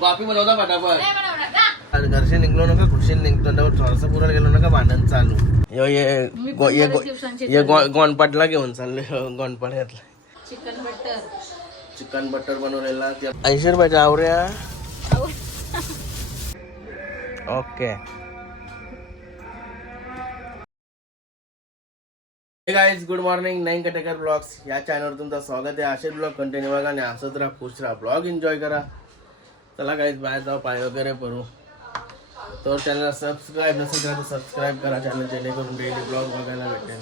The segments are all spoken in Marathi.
कॉफी बनवता फटाफट? आणि घरचे निघलो नका खुर्शी निघतो थोडंसं पुढे गेलो नका भांडण चालू. यो ये मी पण गो- ये बरेच गो- दिवसांची ये गो- गोंडपाटला घेऊन चालले गोंडपाट घातलं चिकन बटर. चिकन बटर बनवलेला ऐंशी रुपयाच्या आवऱ्या. Okay. Guys good morning nine Katekar blogs. या चॅनलवर तुमचं स्वागत आहे. असेच ब्लॉग कंटिन्यू बघा आणि हसत राहा खुश राहा. ब्लॉग एन्जॉय करा. चला काहीच बाहेर जाऊ पाय वगैरे करू तर चॅनलला सबस्क्राईब नसेल तर सबस्क्राईब करा चॅनल जेणेकरून डेली ब्लॉग बघायला भेटेल.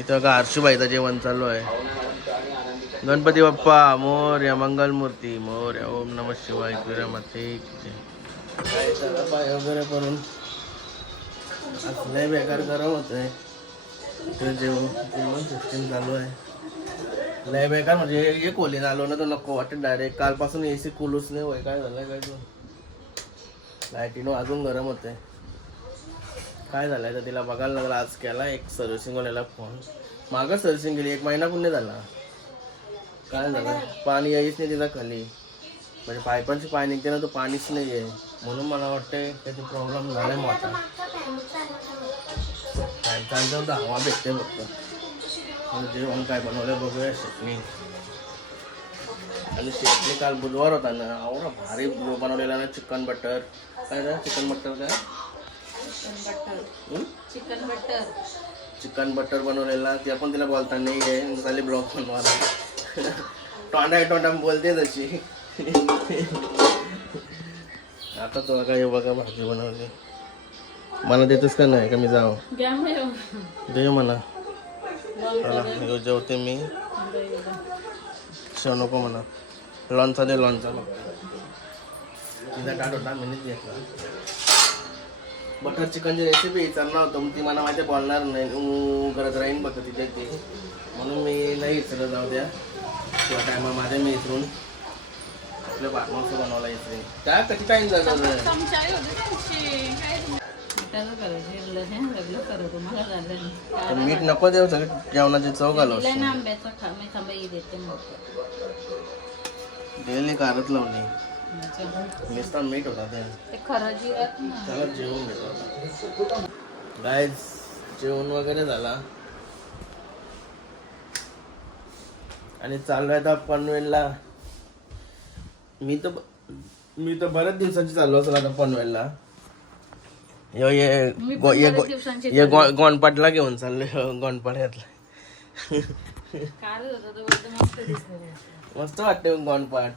इथं का हर्षूबाईचं जेवण चालू आहे. गणपती बाप्पा मोर्या मंगलमूर्ती मोर्या ओम नम शिवाय किरामते पाय वगैरे करून असं बेकार गरम होत आहे जेवण जेवण सिस्टीम चालू आहे. लय बेकार म्हणजे एक खोलीन आलो ना तर नको वाटत डायरेक्ट कालपासून ए सी कुलूच नाही होय काय झालं काय तू? लाईटीनो अजून गरम होते काय झालंय तर तिला बघायला लागला आज केला एक सर्व्हिसिंगवाल्याला फोन मागं सर्व्हिसिंग केली एक महिना पण नाही झाला. काय झालं? पाणी यायच नाही तिला खाली. म्हणजे पायपांची पाणी निघते ना तो पाणीच नाही आहे म्हणून मला वाटतंय त्याचे प्रॉब्लेम झाले मोठा. तर हवा भेटते फक्त. जेवण काय बनवलं बघूया चटणी. आणि चटणी काल बुधवार होता ना आवडा भारी बनवलेला ना चिकन बटर. काय ना चिकन बटर काय? Chicken butter? Chicken butter. बनवलेला. ते पण तिला बोलता नाही आहे झाली ब्लॉग बनवायला. तोंडा तोंडा बोलते तशी. आता तुला काय बघा भाजी बनवली. मला देतोस का नाही? का मी जाऊ? दे मला. चला जेवते मी शेव नको म्हणा लॉनचा दे लॉनचा तिचा टाट होता मीच घेतला बटर चिकनची रेसिपी विचारणार होतो मग ती मला माहिती बोलणार नाही ऊ करत राहीन बघ तिथे ते म्हणून मी नाही विचारलं जाऊ द्या किंवा टायमा माझ्या मी विसरून आपल्या बातमाचं बनवायला विसरेन काय कधी टाईम जातं करायचं करतो मला झालं तर मीठ नको देऊ सगळं जेवणाची चव घालव दिलं ना आंब्याचा खा मी थांबाई देते मग. डेली कारच लावली अच्छा. नुसता मीठ होता ते. ते खरं जिरत ना. त्याला जेवण घेतो गायज जेवण वगैरे झाला. आणि चालू आहे आता पनवेलला. मी तर मी तर बऱ्याच दिवसांची चालू असेल आता पनवेलला. यो ये गो- ये गो- दिवसांची ये गो- गोंडपाटला घेऊन चालले होतं तो एकदम मस्त दिसत मस्त वाटते गोंडपाट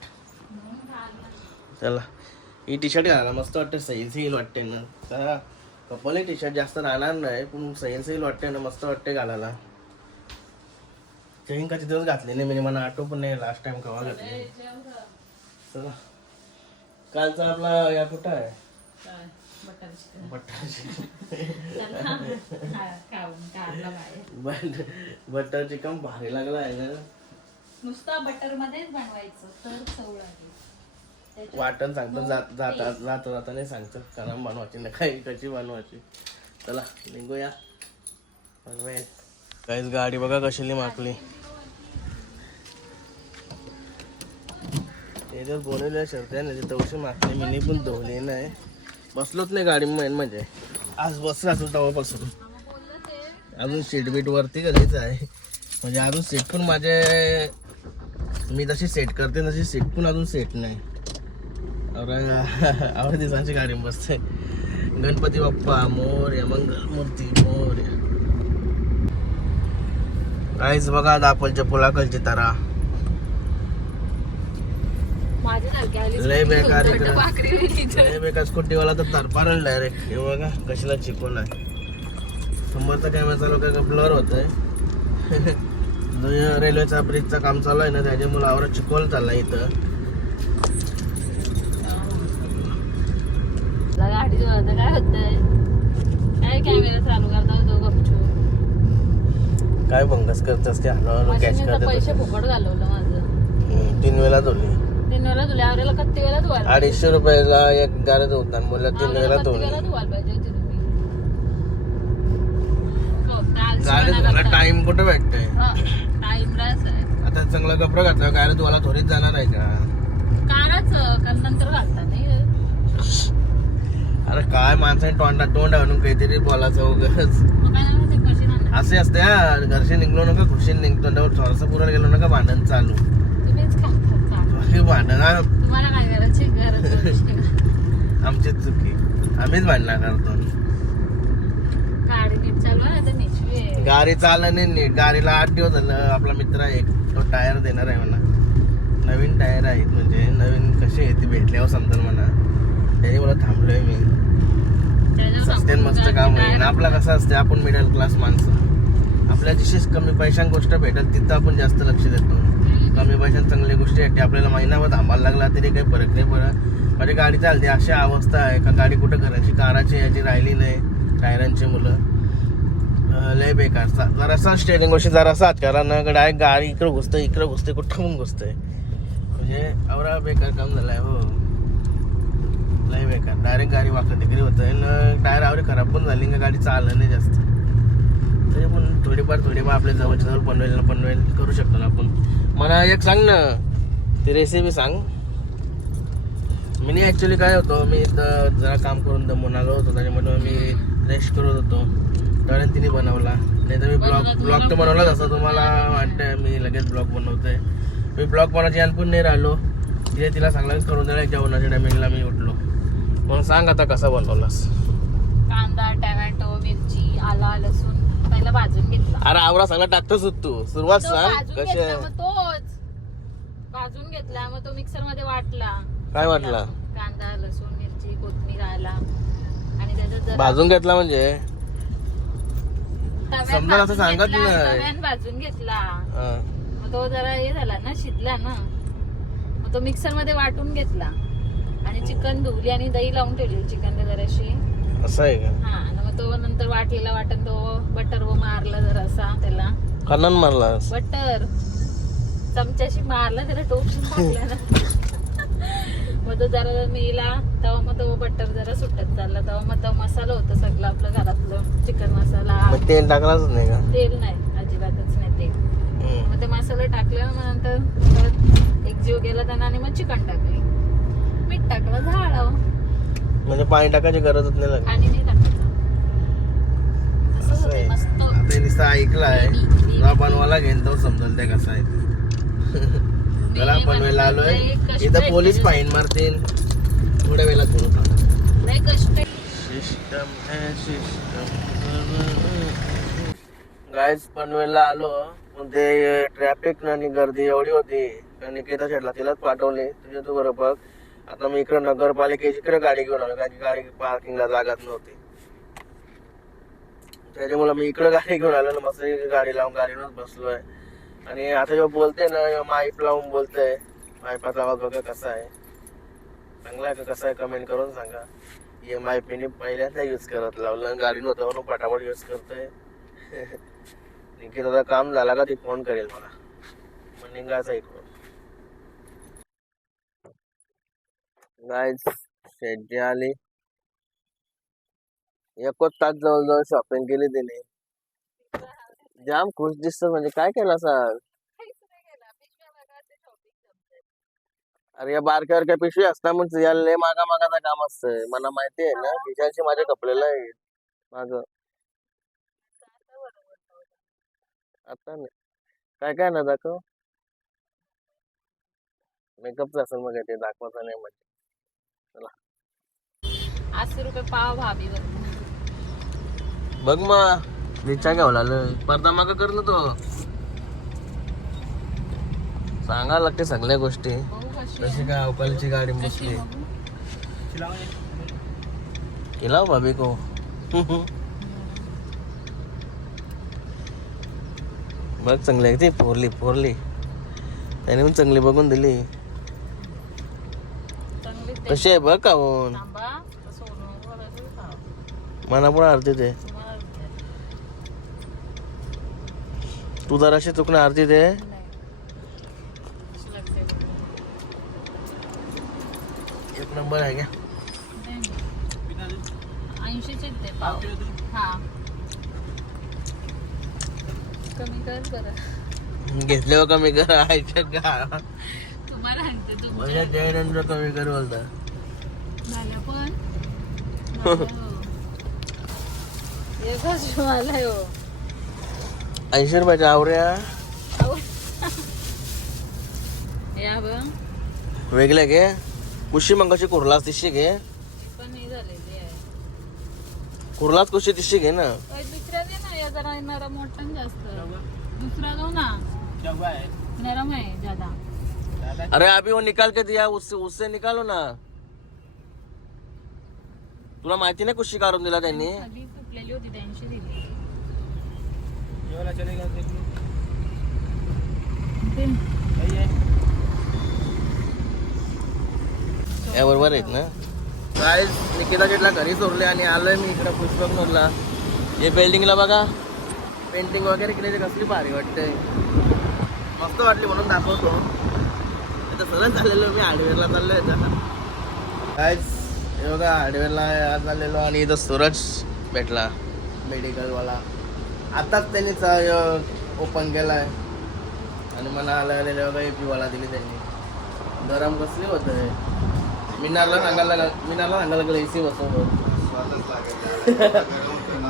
चला. ही टी शर्ट घाला मस्त वाटते सैल सैल वाटते ना. चला. कपल टी शर्ट जास्त राहणार नाही पण सैल सैल वाटते ना मस्त वाटते घालायला. चेन कधी दिवस घातले नाही म्हणजे मला आठव पण नाही लास्ट टाइम कवा घातली. चला. कालचा आपला या कुठं आहे? बटर चिकन बटर खाऊन काढला बाहेर. बट बटर चिकन भारी लागला आहे ना. नुसता बटर मध्येच बनवायचं तर त्याच्यात वाटण सांगतात जात जाता जाता नाही सांगतात कारण बनवायची ना काही कशी बनवायची. चला निघूया. काहीच गाडी बघा कशी माकली त्याच्यात बोलवल्या शर्त्या ना ते तवशी माकली मिनी पण धुवली नाही बसलोच नाही गाडी मेन म्हणजे. आज बसला असेल तेव्हापासून. अजून सीट बीट वरती करायचं आहे. म्हणजे अजून सीट पण माझे मी जशी सेट करते तशी सीट पण अजून सेट नाही. आवड दिवसांची गाडी बसते गणपती बाप्पा मोर्या मंगल मूर्ती मोर्या. काहीच बघा दापोलच्या पुलाकलची तारा. लय बेकार. लय बेकार स्कूटीवाला तर तरपारल डायरेक्ट हे बघा कशाला चिपवला समोरचा कॅमेरा चालू काय ब्लर होत आहे रेल्वेचा ब्रिजचं काम चालू आहे ना त्याच्यामुळे आवरा चिकवल चाललाय इथं. काय होतंय? काय कॅमेरा चालू करता तो काय भंगस करतस ते हळूहळू मशीनचा करत पैसे फुकट घालवलं माझं. तीन वेळा धुली कत्ती वेळा धुवायला अडीचशे रुपयाला एक गाडी धुतात बोलला तीन वेळा आवरेला कत्ती धुली वेळा धुवायला पाहिजे होती तुम्ही. हो, गाडी टाळशीपणा धुवायला करता. टाइम कुठं भेटतोय? हा, टाईम रास आहे. आता चांगला कपडा घातला गाडी धुवायला थोडीच जाणार आहे का? नंतर अरे काय माणसाने तोंडा तोंड आणून काहीतरी बोलायचं उगाच. मग काय नाही असे असते हा घरशी निघलो नका खुशीने निघतो. त्यावर थोडंसं पुरण गेलो नका भांडण चालू. हे भांडण तुम्हाला काय करायची? गरज आमची चुकी. आम्हीच भांडणं करतो. गाडी चाललं नाही नीट. गाडीला आठ दिवस झालं. आपला मित्र आहे एक तो टायर देणार आहे म्हणा. नवीन टायर आहेत म्हणजे नवीन कसे आहे ते भेटल्यावर समजेल म्हणा. त्याने मला थांबलोय मी. सांगतो मस्त काम होईल आपला कसं असते आपण मिडल क्लास माणसं. आपल्या जिशी कमी पैशां गोष्ट भेटल तिथं आपण जास्त लक्ष देतो. कमी पैशात चांगल्या गोष्टी आहेत आपल्याला महिनाभर थांबायला लागला तरी काही फरक नाही पडत. म्हणजे गाडी चालते अशी अवस्था आहे. का गाडी कुठं करायची काराची याची राहिली नाही. टायरांची मुलं. लय बेकार. जरासा स्टेरिंग गोष्टी जरासा कारण करा ना डायरेक्ट गाडी इकडं घुसतं इकडं घुसते कुठं पण घुसतंय. म्हणजे आवरा बेकार काम झालाय हो. लय बेकार. डायरेक्ट गाडी वाकत तिकडे होत आहे टायर आवरी खराब पण झाली का गाडी चाललं नाही जास्त. तरी पण थोडीफार थोडीफार आपल्या जवळच्या जवळ पनवेल ना पनवेल करू शकतो ना आपण. मला एक सांग ना ती रेसिपी सांग. मी नाही ॲक्च्युली काय होतो मी इथं जरा काम करून दमून आलो होतो त्याच्यामुळे मी रेस्ट करत होतो. कारण तिने बनवला. नाही तर मी ब्लॉग ब्लॉग तर बनवलाच असं तुम्हाला वाटतं मी लगेच ब्लॉग बनवतोय. मी ब्लॉग बनवायची यान पण नाही राहिलो. तिथे तिला सांगला करून द्यायला जेवणाच्या टायमिंगला मी उठलो. मग सांग आता कसा बनवलास. कांदा टोमॅटो मिरची आला लसूण पहिला भाजून घेतला. अरे आवरा सांगला टाकतोस तू. सुरुवात सांग भाजून कशा घेतला मग तोच भाजून घेतला मग तो मिक्सरमध्ये वाटला. काय वाटला? कांदा लसूण मिरची कोथिंबीर आला आणि त्याच्यात भाजून घेतला म्हणजे? समजा असं सांगत नाही. भाजून घेतला. मग तो जरा हे झाला ना शिजला ना. मग तो मिक्सरमध्ये वाटून घेतला. आणि चिकन धुवली आणि दही लावून ठेवली चिकन जराशी. असं आहे का? हा आणि मग तो नंतर वाटलेला वाटत तो बटर व मारला जरासा त्याला. कन्नन मारलास बटर. चमच्याशी मारला त्याला टोचून टाकला ना मग तो जरा मिला तेव्हा मग तो बटर जरा सुटत चालला. तेव्हा मग तो मसाला होता सगळं आपलं घरातलं चिकन मसाला. मग तेल टाकलाच नाही का? तेल नाही अजिबातच नाही तेल. मग ते मसाले टाकले मग नंतर परत एक जीव गेला त्यांना आणि मग चिकन टाकले. मीठ टाकलं झाड. म्हणजे पाणी टाकायची गरजच नाही लागली आणि नाही टाकायचं. असं होते. मस्त. आता हे नुसतं ऐकलाय. बनवायला घेईन तो समजेल ते कसं आहे. ते. त्याला बनवायला बनवलं आलोय इथं पोलीस. फाईन मारतील. थोड्या कष्ट आहे. सिस्टम है सिस्टम गायज पनवेलला आलो. पण ते ट्रॅफिक आणि गर्दी एवढी होती. आणि निकेता शेटला तिलाच पाठवली. तुझ्या तू बरं बघ. आता मी इकडे नगरपालिकेची इकडे गाडी घेऊन आलो. कारण की गाडी पार्किंगला जागाच नव्हती. त्याच्यामुळे मी इकडे गाडी घेऊन आलो ना मस्त गाडी लावून गाडीवरच बसलोय. आणि आता जेव्हा बोलते ना माईप लावून बोलते मायपाचा आवाज बघा कसा आहे? चांगला आहे का कसा आहे? कमेंट करून सांगा. एम आय पीने पहिल्यांदा यूज करत लावलं गाडी नव्हतं म्हणून पटापट यूज करतोय. निकित आता काम झाला का? ती फोन करेल मला. मग निघायचं इकडून. गायज शेटजी आली. एकच तास जवळजवळ शॉपिंग केली तिने. जाम खुश दिसत म्हणजे काय केलं सर अरे या बारक्यावर काय पिशवी असता मग याला लय मागा मागाचं काम असतंय. मला माहिती आहे ना खिशाची माझ्या कपड्याला आहे. माग. आता नाही. काय काय ना दाखव? मेकअपचं असेल मग ते दाखवायचं नाही म्हणजे. आठशे रुपये पाव भाभी बघ मग. रिक्षा घ्यावं लागलं. पडदा माग कर ना तो. सांगा लागते सगळ्या गोष्टी. कशी तशी काय अवकाळीची गाडी बसली. केला हो भाभी को. बघ चांगली ती पोरली पोरली. त्याने पण चांगली बघून दिली. ते. कशी आहे बघ काहून. थांबा सोनं बोलायचं का? मला पण आरती दे तुम्हाला तू जराशी चुकणं आरती दे. एक नंबर आहे का हा. कमी कर घेतल्यावर कमी कर आयच्या का तुम्हाला आणते तुमच्या. म्हणजे जयनंद्र कवीकर बोलता. हो. एकच हो. ऐंशी रुपयाच्या आवऱ्या. या बघ वेगळे घे कुशी मग कशी कुर्लाच तिशी घे पण नाही झालेली आहे. कुर्लाच कुशी तिशी घे ना. अय, दुसऱ्या दे ना या जरा नरम मोठा आणि जास्त. दुसरा दो ना. नरम आहे ज्यादा. अरे अभी वो निकाल के दिया उससे उससे निकालो ना. तुला माहिती नाही कुशी काढून दिला त्यांनी? सगळी फुटलेली होती त्यांची दिली. या बरोबर आहेत ना? काय निकिता जेटला घरी सोडले आणि आलोय मी इकडे पुष्पकनूरला हे बिल्डिंगला बघा. पेंटिंग वगैरे केली कसली भारी वाटते मस्त वाटली म्हणून दाखवतो. आता सरळ झालेलो मी हार्डवेअरला चाललोय आता. काय हे बघा हार्डवेअरला आज चाललेलो आणि इथं सूरज भेटला. मेडिकलवाला आताच त्यांनी ओपन केलाय. आणि मला आलं आलेलं बघा ए वाला दिली त्यांनी. गरम कसली होत मिनारला सांगायला लागलं मिनारला सांगायला लागलं एसी बसवतो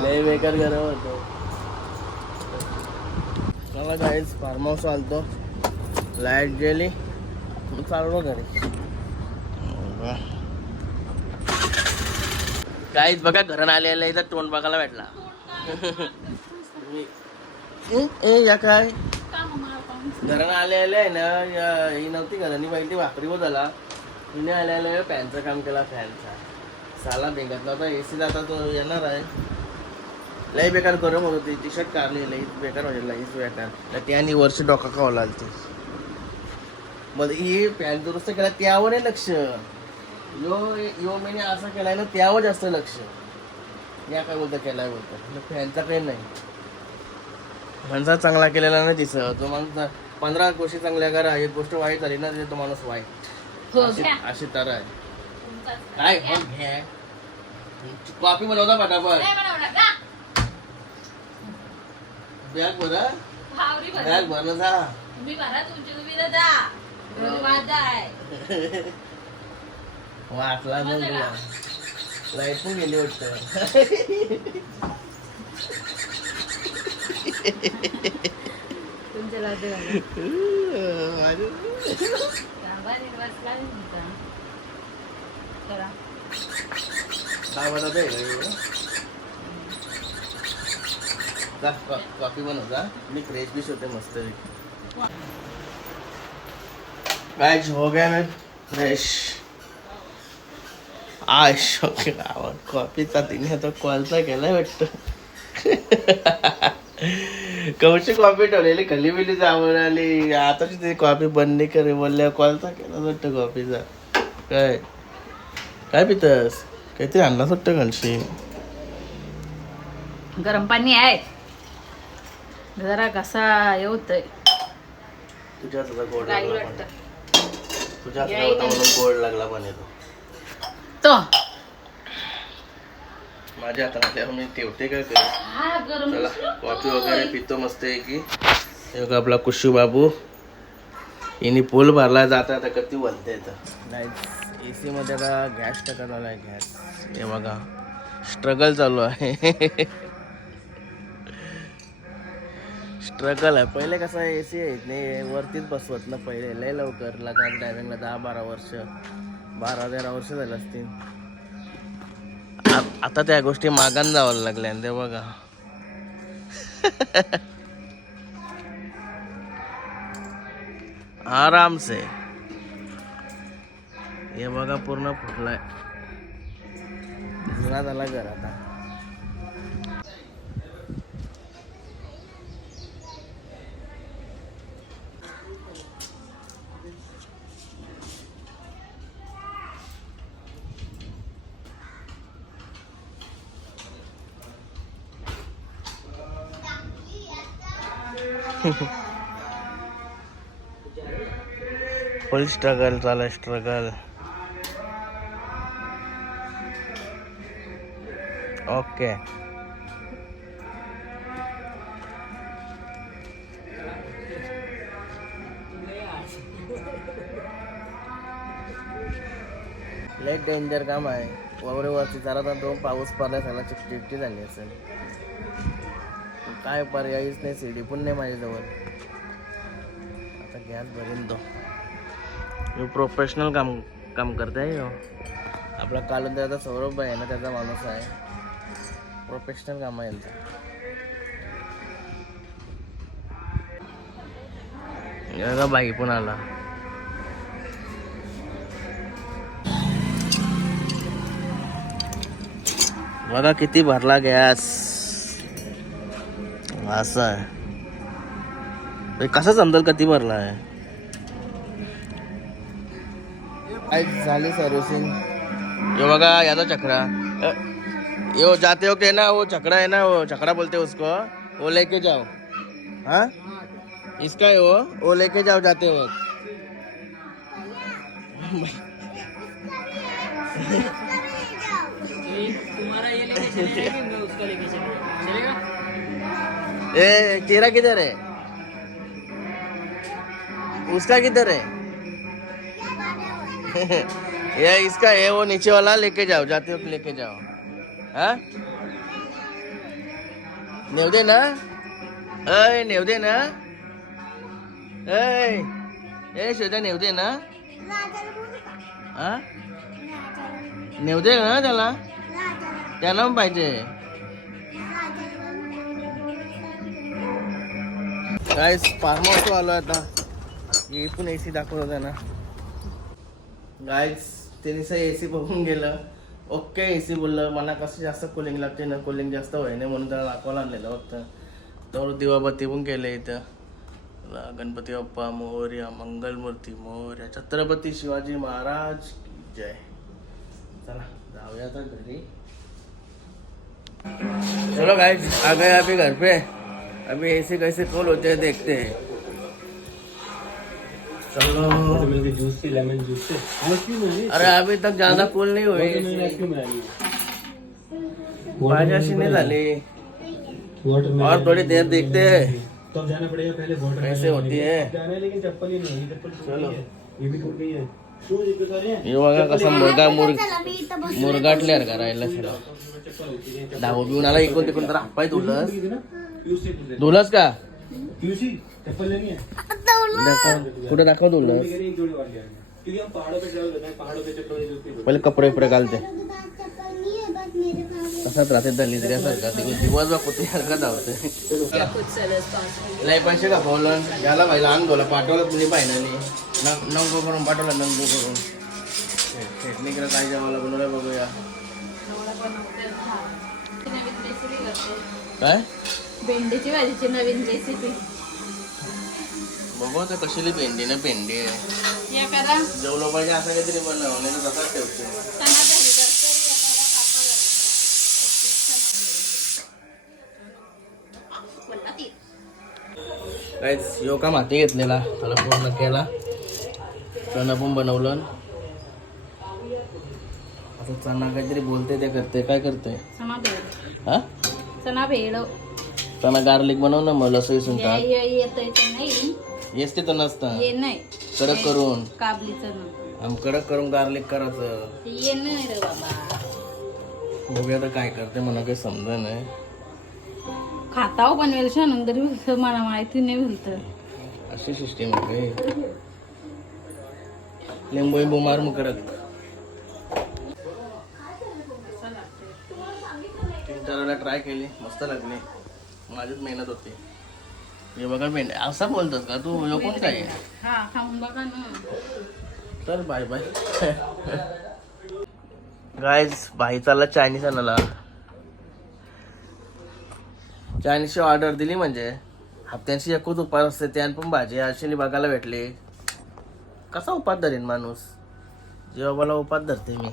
लय बेकार गरम होतो. चला काहीच फार्म हाऊस आलतो. लाइट गेली. चाललो घरी. काहीच बघा घरात आलेलं इथं तोंड बघायला भेटला. ए, ए या काय? घरानं आले आले आहे ना या- ही नव्हती घरानी पहिली भाकरी होत आला तिने आले आले फॅनचं काम केला फॅनचा. साला भेंगतला होता एसी आता तो येणार आहे. लई बेकार गरम होत होती टी शर्ट काढली लई बेकार म्हणजे लईच बेकार तर त्याने वर्ष डोका खावला आलती मग ही फॅन दुरुस्त केला त्यावर आहे लक्ष. यो यो महिने असं केलाय ना त्यावर जास्त लक्ष. या काय बोलतं केलाय बोलतं फॅनचा काही नाही. माणसा चांगला केलेला नाही दिसत. तो माणूस पंधरा गोष्टी चांगल्या करा एक गोष्ट वाईट झाली ना तो माणूस वाईट. हो अशी तर आहे. काय? हो कॉफी बनवता फटाफट. बॅग भरा. बॅग जा. का? लाइट पण गेली वाटतं. तुमच्या थांबा, तुमचा. करा. काय आहे कॉफी मी फ्रेश बीच होते मस्त काय हो गया ना फ्रेश आश कॉफीचा तिने तो कॉलचा केलाय वाटतं कवशी कॉफी ठेवलेली खली बिली आवड आली. आताची ती कॉफी बंद नाही करे बोलल्या कॉलचा केला वाटतं कॉफीचा काय? काय पितस? काहीतरी आणलाच वाटतं घनशी गरम पाणी आहे. जरा कसा होतंय. तुझ्या तुझा गोड लागला. तुझ्या गोड लागला पाणी तो. तो. माझ्या हाताला मी ठेवते काय हा चला कॉफी वगैरे पितो मस्त आहे? की हे बघा आपला कुशू बाबू. हिने पूल भरला जाता आता कधी वलते येतं नाही ए सी मध्ये आता गॅस टाकत आलाय गॅस हे बघा स्ट्रगल चालू आहे. स्ट्रगल आहे. पहिले कसं ए सी आहे नाही वरतीच बसवत ना पहिले. लय लवकर लग्न टायमिंगला दहा बारा वर्ष बारा तेरा वर्ष झालं असतील. आता त्या गोष्टी मागान जावं लागल्या ते बघा. आराम से हे बघा पूर्ण फुटलाय. जुना झाला घर आता. फुल स्ट्रगल चालू स्ट्रगल ओके लय डेंजर काम आहे. वगैरे वरती जरा तर दोन पाऊस पडला त्याला चिकटी झाली असेल. काय पर्यायच नाही सीडी पण नाही माझ्याजवळ. आता गॅस भरीन तो. ह्यो प्रोफेशनल काम काम करते ह्यो आपला कालून त्याचा सौरभ आहे ना त्याचा माणूस आहे. प्रोफेशनल काम आहे बघा बाई पण आला. बघा किती भरला गॅस. असं आहे. हे कसं समजेल किती भरला आहे? काय झाली सर्व्हिसिंग. ये बघा याचा चक्रा. यो जाते हो के ना वो चक्रा है ना वो चक्रा बोलते उसको. वो लेके जाओ. हाँ? इसका है वो? वो लेके जाओ जाते हो ए तेरा किधर है? उसका किधर है? ये इसका है, वो नीचे वाला, लेके जाओ, जाते हो लेके जाओ। हाँ? नेव ना। अय नेव दे ना। अय ए, श्वेता, नेव दे ना। हा? नेव दे ना त्याला त्याला पाहिजे? काय फार्म हाऊस आलो आता. हे पण एसी दाखवत होता ना. गाईज त्यांनी ए सी बघून गेलं. ओके ए सी बोललं मला कसं जास्त कुलिंग लागते ना कुलिंग जास्त होय नाही म्हणून त्याला दाखवायला आणलेलं फक्त. तर दिवाबत्ती पण केलं इथं. गणपती बाप्पा मोर्या मंगलमूर्ती मोर्या छत्रपती शिवाजी महाराज जय. चला जाऊया तर घरी. चलो गाइस आ गए आप घर पे. अभी ऐसे कैसे कॉल होते हैं देखते हैं। चलो। जूस से लेमन जूस से आइसक्रीम अरे अभी तक ज्यादा कूल नहीं हुई आइसक्रीम है पाँच ऐसी नहीं में और थोड़ी देर देखते हैं। तो जाना पड़ेगा पहले वाटर कैसे होती है। जाना लेकिन चप्पल ही नहीं चप्पल चलो। ये भी टूट गई है शूज इतने सारे हैं ये बघा कसा मुरगा मुर मुरगाटल्या का राहिला सगळं. चप्पल होती है दहावी घेऊन आला इकडून तिकडून तर हातपाय धुलस धुलस का? है दाखव कुठे दाखव जरूरत नहीं पहिले कपडे बिपडे घालते. तसाच राहते दलिद्र्यासारखा दिवस दिवसभर कुत्र्यासारखा धावते लय पैसे का बोलून? याला भाई लहान बोला पाठवलं तुम्ही पाहिजे नंगो करून पाठवलं नंगो करून. टेक्निकला काय जेवायला बनवलं बघूया. काय? भेंडीची भाजीची नवीन रेसिपी बघू आता कशीली भेंडी ना भेंडी आहे. या करा. जेवलो पाहिजे असं काहीतरी बनव नाही तर तसाच ठेवते. चणा भाजी करते या करा पापड करते. बोलला ती. काहीच यो का माती घेतलेला? त्याला पूर्ण केला. चणा पण बनवलं. आता चणा काहीतरी बोलते ते करते काय करते चणा भेळ. हा? चणा भेळ. चणा गार्लिक बनव ना मग नाही. येस ते तर नसतं. ये नाही. कडक करून. काबली चणा आम कडक करून गार्लिक करायचं. ये नाही रे बाबा. बघूया आता काय करते मला काही समजा नाही. खाताव बनवेल तरी बोलतं मला माहिती नाही बोलतं. अशी सिस्टीम आहे काय लिंबू लिंबू मार मग कडक. तीन चार वेळा ट्राय केली मस्त लागली. माझीच मेहनत होती. हे बघा मेंढ असा बोलतोस का? तू ह्यो कोण काय? आहे? हा खाऊन बघा ना. चल बाय बाय. गायज भाई चालला चायनीज आणायला. चायनीजची ऑर्डर दिली म्हणजे हप्त्यांची एकूच उपास असते त्यान पण भाजी अशी बघायला भेटली. कसा उपास धरीन माणूस? जेव्हा मला उपास धरते मी.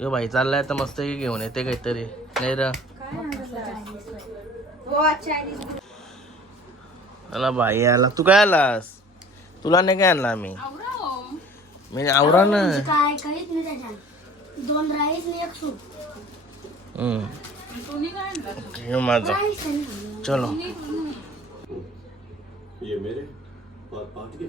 यो भाई चाललाय तर मस्त घेऊन येते काहीतरी. नाही र. मला भाई आला तू काय आलास? तुला नाही काय आणला आम्ही? आवरा. मी आवरा ना. काय काहीच नाही त्याच्यात. दोन राईस आणि एक सूप हम्म. हे माझं. चलो. ये मेरे पार्ट के